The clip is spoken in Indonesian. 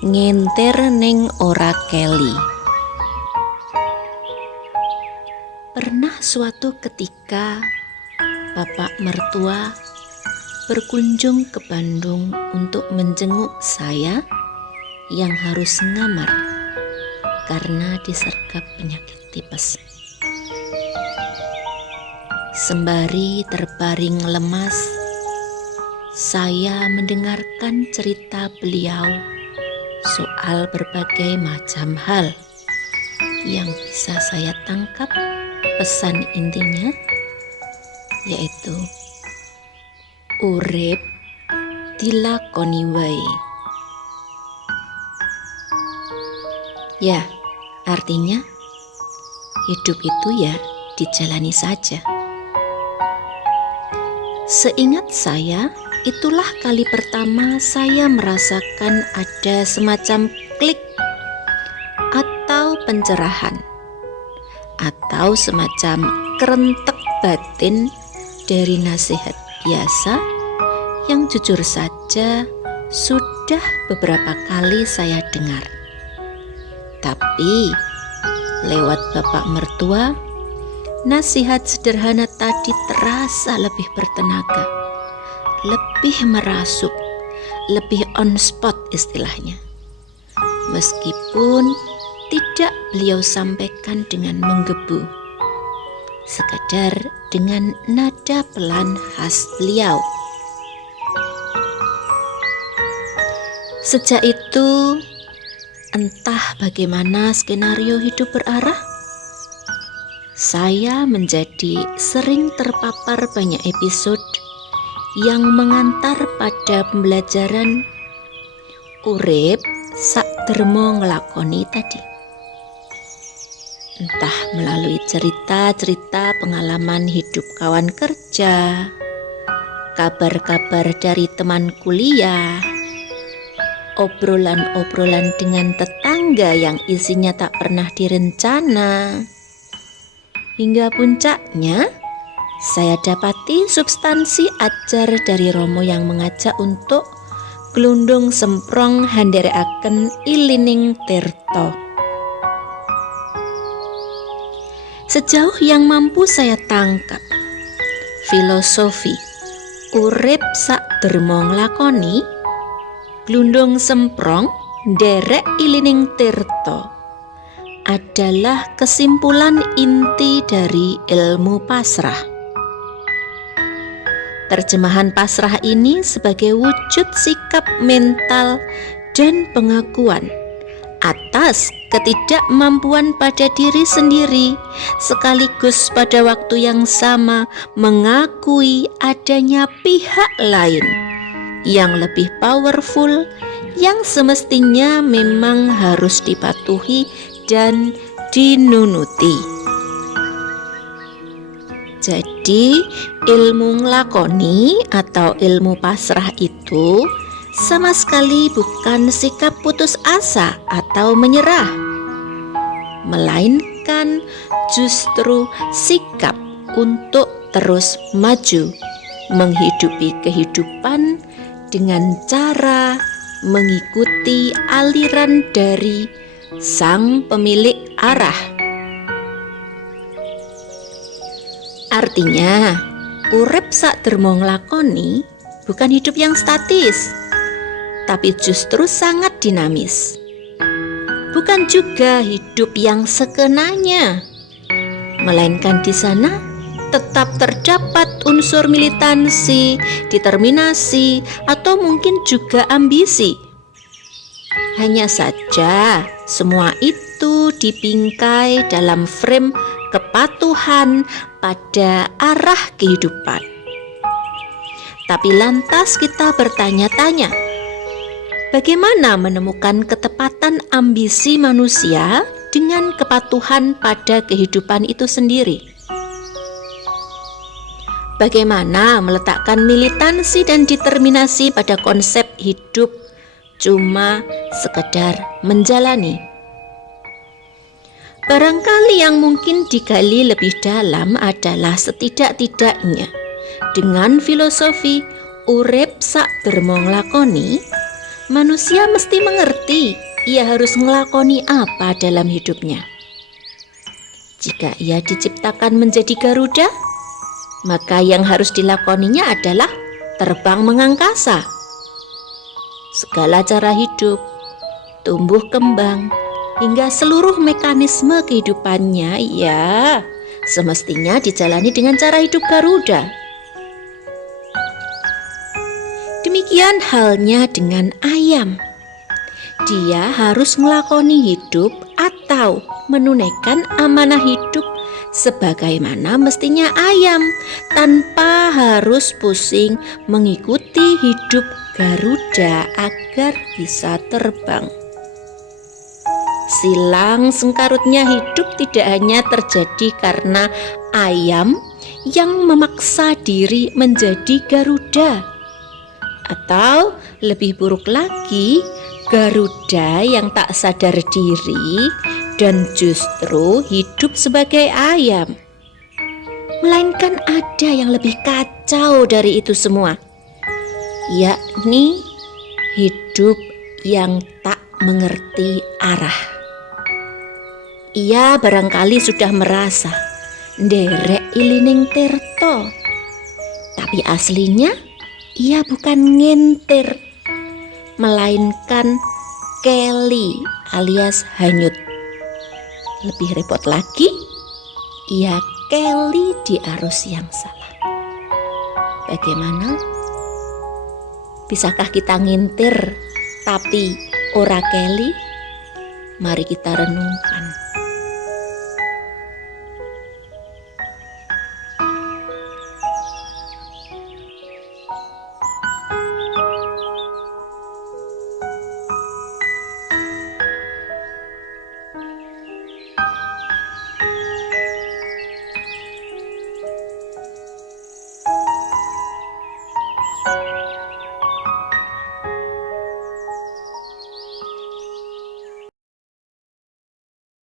Ngintir ning ora keli. Pernah suatu ketika bapak mertua berkunjung ke Bandung untuk menjenguk saya yang harus ngamar karena disergap penyakit tipes. Sembari terbaring lemas, saya mendengarkan cerita beliau soal berbagai macam hal yang bisa saya tangkap. Pesan intinya yaitu urip dilakoni wae. Ya, artinya hidup itu ya dijalani saja. Seingat saya, itulah kali pertama saya merasakan ada semacam klik atau pencerahan atau semacam kerentek batin dari nasihat biasa yang jujur saja sudah beberapa kali saya dengar. Tapi lewat bapak mertua, nasihat sederhana tadi terasa lebih bertenaga, lebih merasuk, lebih on spot istilahnya. Meskipun tidak beliau sampaikan dengan menggebu, sekadar dengan nada pelan khas beliau. Sejak itu, entah bagaimana skenario hidup berarah, saya menjadi sering terpapar banyak episode yang mengantar pada pembelajaran urip sakdermo nglakoni tadi. Entah melalui cerita-cerita pengalaman hidup kawan kerja, kabar-kabar dari teman kuliah, obrolan-obrolan dengan tetangga yang isinya tak pernah direncana, hingga puncaknya saya dapati substansi ajar dari Romo yang mengajak untuk glundung semprong handhereaken ilining tirta. Sejauh yang mampu saya tangkap, filosofi urip sakdermo nglakoni glundung semprong nderek ilining tirta adalah kesimpulan inti dari ilmu pasrah. Terjemahan pasrah ini sebagai wujud sikap mental dan pengakuan atas ketidakmampuan pada diri sendiri, sekaligus pada waktu yang sama mengakui adanya pihak lain yang lebih powerful yang semestinya memang harus dipatuhi dan dinunuti. Jadi ilmu nglakoni atau ilmu pasrah itu sama sekali bukan sikap putus asa atau menyerah, melainkan justru sikap untuk terus maju menghidupi kehidupan dengan cara mengikuti aliran dari sang pemilik arah. Artinya, urip sakdermo nglakoni bukan hidup yang statis, tapi justru sangat dinamis. Bukan juga hidup yang sekenanya, melainkan di sana tetap terdapat unsur militansi, determinasi, atau mungkin juga ambisi. Hanya saja semua itu dibingkai dalam frame kepatuhan pada arah kehidupan. Tapi lantas kita bertanya-tanya, bagaimana menemukan ketepatan ambisi manusia dengan kepatuhan pada kehidupan itu sendiri? Bagaimana meletakkan militansi dan determinasi pada konsep hidup cuma sekedar menjalani? Barangkali yang mungkin digali lebih dalam adalah setidak-tidaknya dengan filosofi urip sakdermo nglakoni manusia mesti mengerti ia harus ngelakoni apa dalam hidupnya. Jika ia diciptakan menjadi Garuda, maka yang harus dilakoninya adalah terbang mengangkasa. Segala cara hidup, tumbuh kembang, hingga seluruh mekanisme kehidupannya ya semestinya dijalani dengan cara hidup Garuda. Demikian halnya dengan ayam. Dia harus melakoni hidup atau menunaikan amanah hidup sebagaimana mestinya ayam, tanpa harus pusing mengikuti hidup Garuda agar bisa terbang. Silang sengkarutnya hidup tidak hanya terjadi karena ayam yang memaksa diri menjadi Garuda, atau lebih buruk lagi, Garuda yang tak sadar diri dan justru hidup sebagai ayam. Melainkan ada yang lebih kacau dari itu semua, yakni hidup yang tak mengerti arah. Ia barangkali sudah merasa nderek ilining tirta, tapi aslinya ia bukan ngintir, melainkan keli alias hanyut. Lebih repot lagi, ia keli di arus yang salah. Bagaimana? Bisakah kita ngintir tapi ora keli? Mari kita renungkan.